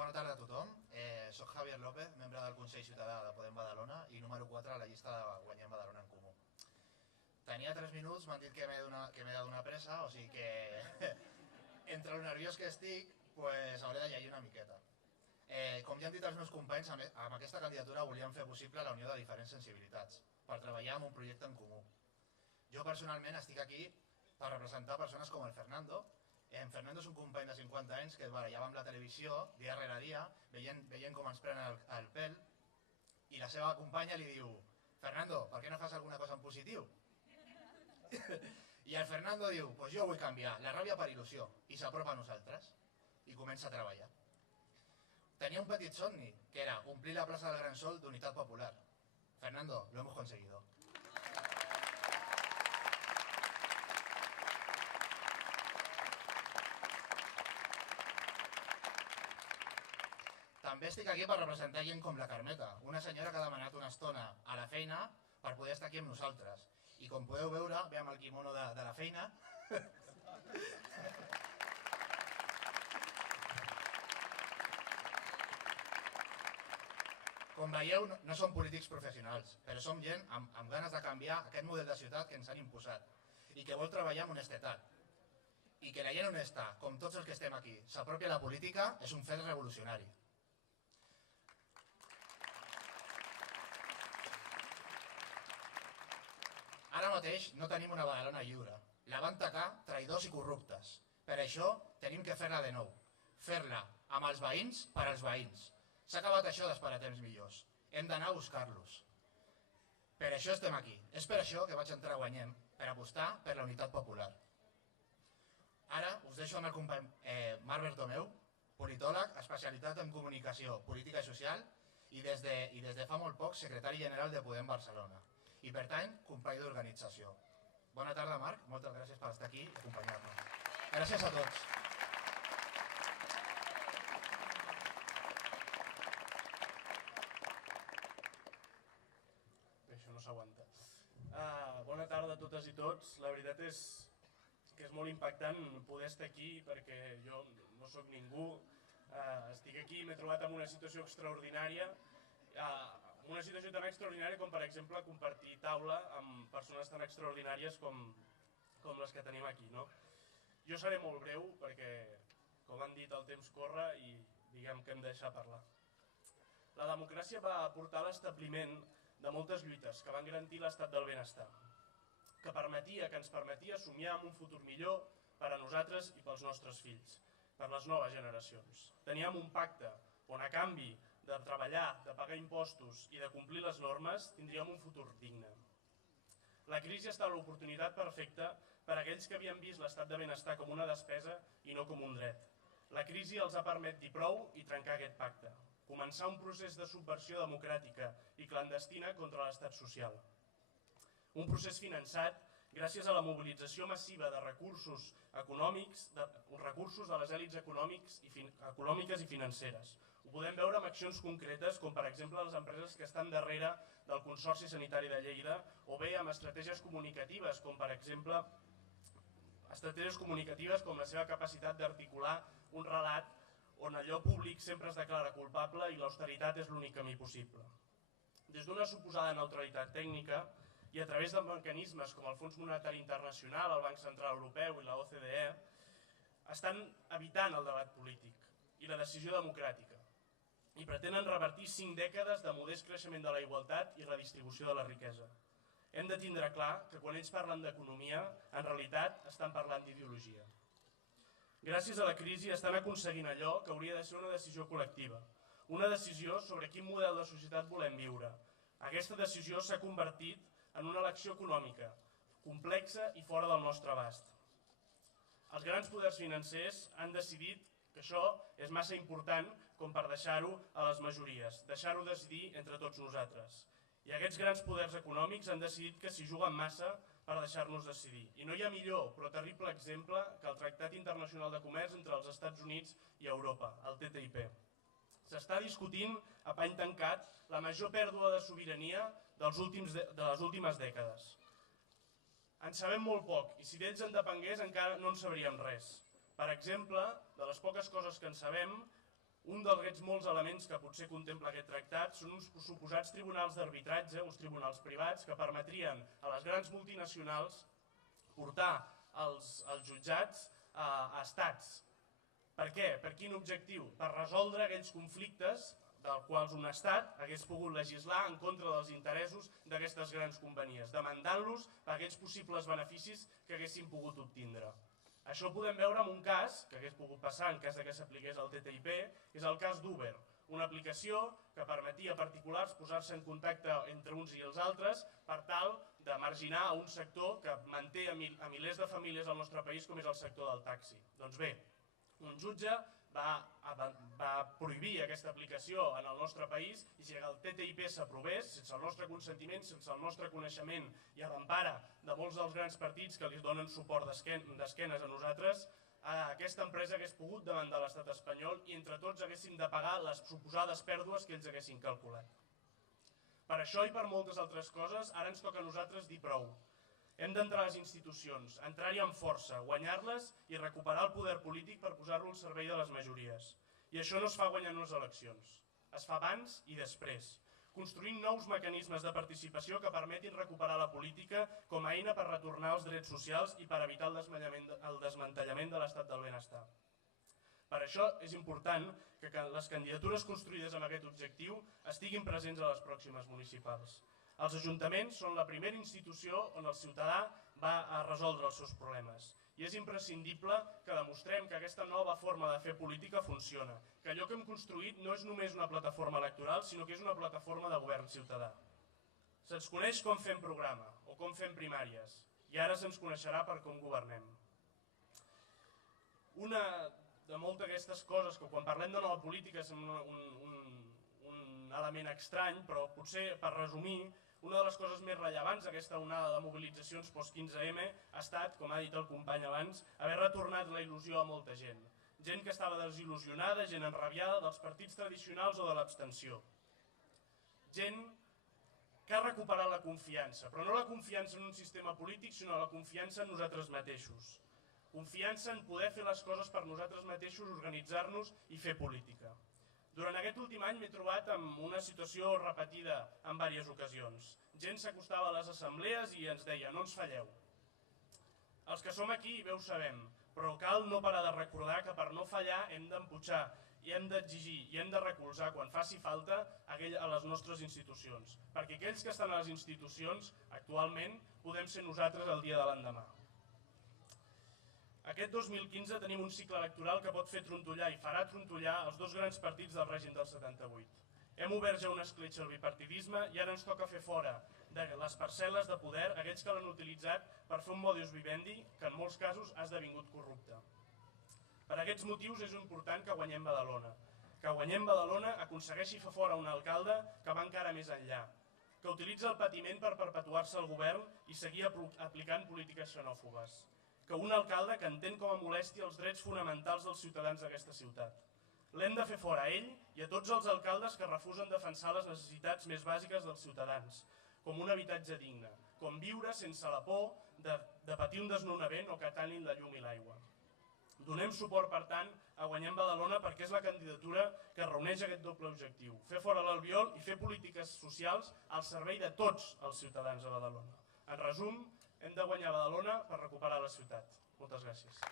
Bona tarda a tothom. Soc Javier López, membre del Consell Ciutadà de Podem Badalona i número 4 a la llista de Guanyem Badalona en Comú. Tenia 3 minuts, m'han dit que m'he de donar pressa, o sigui que entre el nerviós que estic hauré de llegir una miqueta. Com ja han dit els meus companys, amb aquesta candidatura volíem fer possible la unió de diferents sensibilitats per treballar en un projecte en comú. Jo personalment estic aquí per representar persones com el Fernando. En Fernando és un company de 50 anys que es barallava amb la televisió dia rere dia, veient com ens prenen el pèl, i la seva companya li diu: Fernando, per què no fas alguna cosa en positiu? I el Fernando diu: pues jo vull canviar la ràbia per il·lusió, i s'apropa a nosaltres i comença a treballar. Tenia un petit somni, que era omplir la plaça del Gran Sol d'unitat popular. Fernando, lo hemos conseguido. També estic aquí per representar gent com la Carmeta, una senyora que ha demanat una estona a la feina per poder estar aquí amb nosaltres. I com podeu veure, ve amb el quimono de la feina. Com veieu, no som polítics professionals, però som gent amb ganes de canviar aquest model de ciutat que ens han imposat i que vol treballar amb honestedat. I que la gent honesta, com tots els que estem aquí, s'apropi a la política és un fet revolucionari. Ara mateix no tenim una Badalona lliure. La van tacar traïdors i corruptes. Per això tenim que fer-la de nou. Fer-la amb els veïns per als veïns. S'ha acabat això d'esperar temps millors. Hem d'anar a buscar-los. Per això estem aquí. És per això que vaig entrar a Guanyem, per apostar per la unitat popular. Ara us deixo amb el company Marc Bertomeu, politòleg, especialitat en comunicació política i social i des de fa molt poc secretari general de Podem Barcelona. I per tant, company d'organització. Bona tarda, Marc. Moltes gràcies per estar aquí i acompanyar-nos. Gràcies a tots. Bé, això no s'aguanta. Bona tarda a totes i tots. La veritat és que és molt impactant poder estar aquí perquè jo no sóc ningú. Estic aquí i m'he trobat en una situació extraordinària, una situació tan extraordinària com, per exemple, compartir taula amb persones tan extraordinàries com les que tenim aquí. Jo seré molt breu perquè, com han dit, el temps corre i diguem que hem de deixar parlar. La democràcia va portar l'establiment de moltes lluites que van garantir l'estat del benestar, que ens permetia somiar amb un futur millor per a nosaltres i pels nostres fills, per les noves generacions. Teníem un pacte on, a canvi de treballar, de pagar impostos i de complir les normes, tindríem un futur digne. La crisi ha estat l'oportunitat perfecta per a aquells que havien vist l'estat de benestar com una despesa i no com un dret. La crisi els ha permès dir prou i trencar aquest pacte, començar un procés de subversió democràtica i clandestina contra l'estat social. Un procés finançat gràcies a la mobilització massiva de recursos econòmics, recursos de les èlits econòmiques i financeres. Ho podem veure amb accions concretes, com per exemple les empreses que estan darrere del Consorci Sanitari de Lleida, o bé amb estratègies comunicatives, com per exemple la seva capacitat d'articular un relat on allò públic sempre es declara culpable i l'austeritat és l'únic camí possible. Des d'una suposada neutralitat tècnica, i a través de mecanismes com el Fons Monetari Internacional, el Banc Central Europeu i la OCDE, estan evitant el debat polític i la decisió democràtica i pretenen revertir 5 dècades de modest creixement de la igualtat i redistribució de la riquesa. Hem de tindre clar que quan ells parlen d'economia, en realitat estan parlant d'ideologia. Gràcies a la crisi estan aconseguint allò que hauria de ser una decisió col·lectiva, una decisió sobre quin model de societat volem viure. Aquesta decisió s'ha convertit en una elecció econòmica, complexa i fora del nostre abast. Els grans poders financers han decidit que això és massa important com per deixar-ho a les majories, deixar-ho decidir entre tots nosaltres. I aquests grans poders econòmics han decidit que s'hi juguen massa per deixar-nos decidir. I no hi ha millor, però terrible exemple que el Tractat Internacional de Comerç entre els Estats Units i Europa, el TTIP. S'està discutint a pany tancat la major pèrdua de sobirania de les últimes dècades. En sabem molt poc i si d'ells en depengués encara no en sabríem res. Per exemple, de les poques coses que en sabem, Un d'aquests molts elements que potser contempla aquest tractat són uns suposats tribunals d'arbitratge, uns tribunals privats que permetrien a les grans multinacionals portar els jutjats a estats. Per què? Per quin objectiu? Per resoldre aquells conflictes dels quals un estat hagués pogut legislar en contra dels interessos d'aquestes grans companyies, demandant-los per aquells possibles beneficis que haguessin pogut obtindre. Això ho podem veure en un cas que hagués pogut passar en cas que s'apliqués el TTIP, que és el cas d'Uber, una aplicació que permetia a particulars posar-se en contacte entre uns i els altres per tal de marginar un sector que manté a milers de famílies al nostre país com és el sector del taxi. Doncs bé, un jutge va prohibir aquesta aplicació en el nostre país i si el TTIP s'aprovés, sense el nostre consentiment, sense el nostre coneixement i a l'empara de molts dels grans partits que li donen suport d'esquenes a nosaltres, aquesta empresa hagués pogut demandar l'estat espanyol i entre tots haguéssim de pagar les suposades pèrdues que ells haguessin calculat. Per això i per moltes altres coses, ara ens toca a nosaltres dir prou. Hem d'entrar a les institucions, entrar-hi amb força, guanyar-les i recuperar el poder polític per posar-lo al servei de les majories. I això no es fa guanyant unes eleccions, es fa abans i després, construint nous mecanismes de participació que permetin recuperar la política com a eina per retornar els drets socials i per evitar el desmantellament de l'estat del benestar. Per això és important que les candidatures construïdes amb aquest objectiu estiguin presents a les pròximes municipals. Els ajuntaments són la primera institució on el ciutadà va a resoldre els seus problemes i és imprescindible que demostrem que aquesta nova forma de fer política funciona, que allò que hem construït no és només una plataforma electoral, sinó que és una plataforma de govern ciutadà. Se'ns coneix com fem programa o com fem primàries i ara se'ns coneixerà per com governem. Una de moltes d'aquestes coses que quan parlem de nova política sembla un element estrany, però potser per resumir, una de les coses més rellevants d'aquesta onada de mobilitzacions post-15M ha estat, com ha dit el company abans, haver retornat la il·lusió a molta gent. Gent que estava desil·lusionada, gent enrabiada dels partits tradicionals o de l'abstenció. Gent que ha recuperat la confiança, però no la confiança en un sistema polític, sinó la confiança en nosaltres mateixos. Confiança en poder fer les coses per nosaltres mateixos, organitzar-nos i fer política. Durant aquest últim any m'he trobat amb una situació repetida en diverses ocasions. Gent s'acostava a les assemblees i ens deia no ens falleu. Els que som aquí bé ho sabem, però cal no parar de recordar que per no fallar hem d'emputxar i hem d'exigir i hem de recolzar quan faci falta a les nostres institucions, perquè aquells que estan a les institucions actualment podem ser nosaltres el dia de l'endemà. Aquest 2015 tenim un cicle electoral que pot fer trontollar i farà trontollar els dos grans partits del règim del 78. Hem obert ja una escletxa al bipartidisme i ara ens toca fer fora de les parcel·les de poder aquells que l'han utilitzat per fer un modus vivendi que en molts casos ha esdevingut corrupte. Per aquests motius és important que guanyem Badalona. Que guanyem Badalona aconsegueixi fer fora un alcalde que va encara més enllà, que utilitza el patiment per perpetuar-se al govern i seguir aplicant polítiques xenòfobes. Que un alcalde que entén com a molèstia els drets fonamentals dels ciutadans d'aquesta ciutat. L'hem de fer fora a ell i a tots els alcaldes que refusen defensar les necessitats més bàsiques dels ciutadans, com un habitatge digne, com viure sense la por de patir un desnonament o que tallin la llum i l'aigua. Donem suport, per tant, a Guanyem Badalona perquè és la candidatura que reuneix aquest doble objectiu, fer fora l'Albiol i fer polítiques socials al servei de tots els ciutadans de Badalona. En resum, hem de guanyar Badalona per recuperar la ciutat. Moltes gràcies.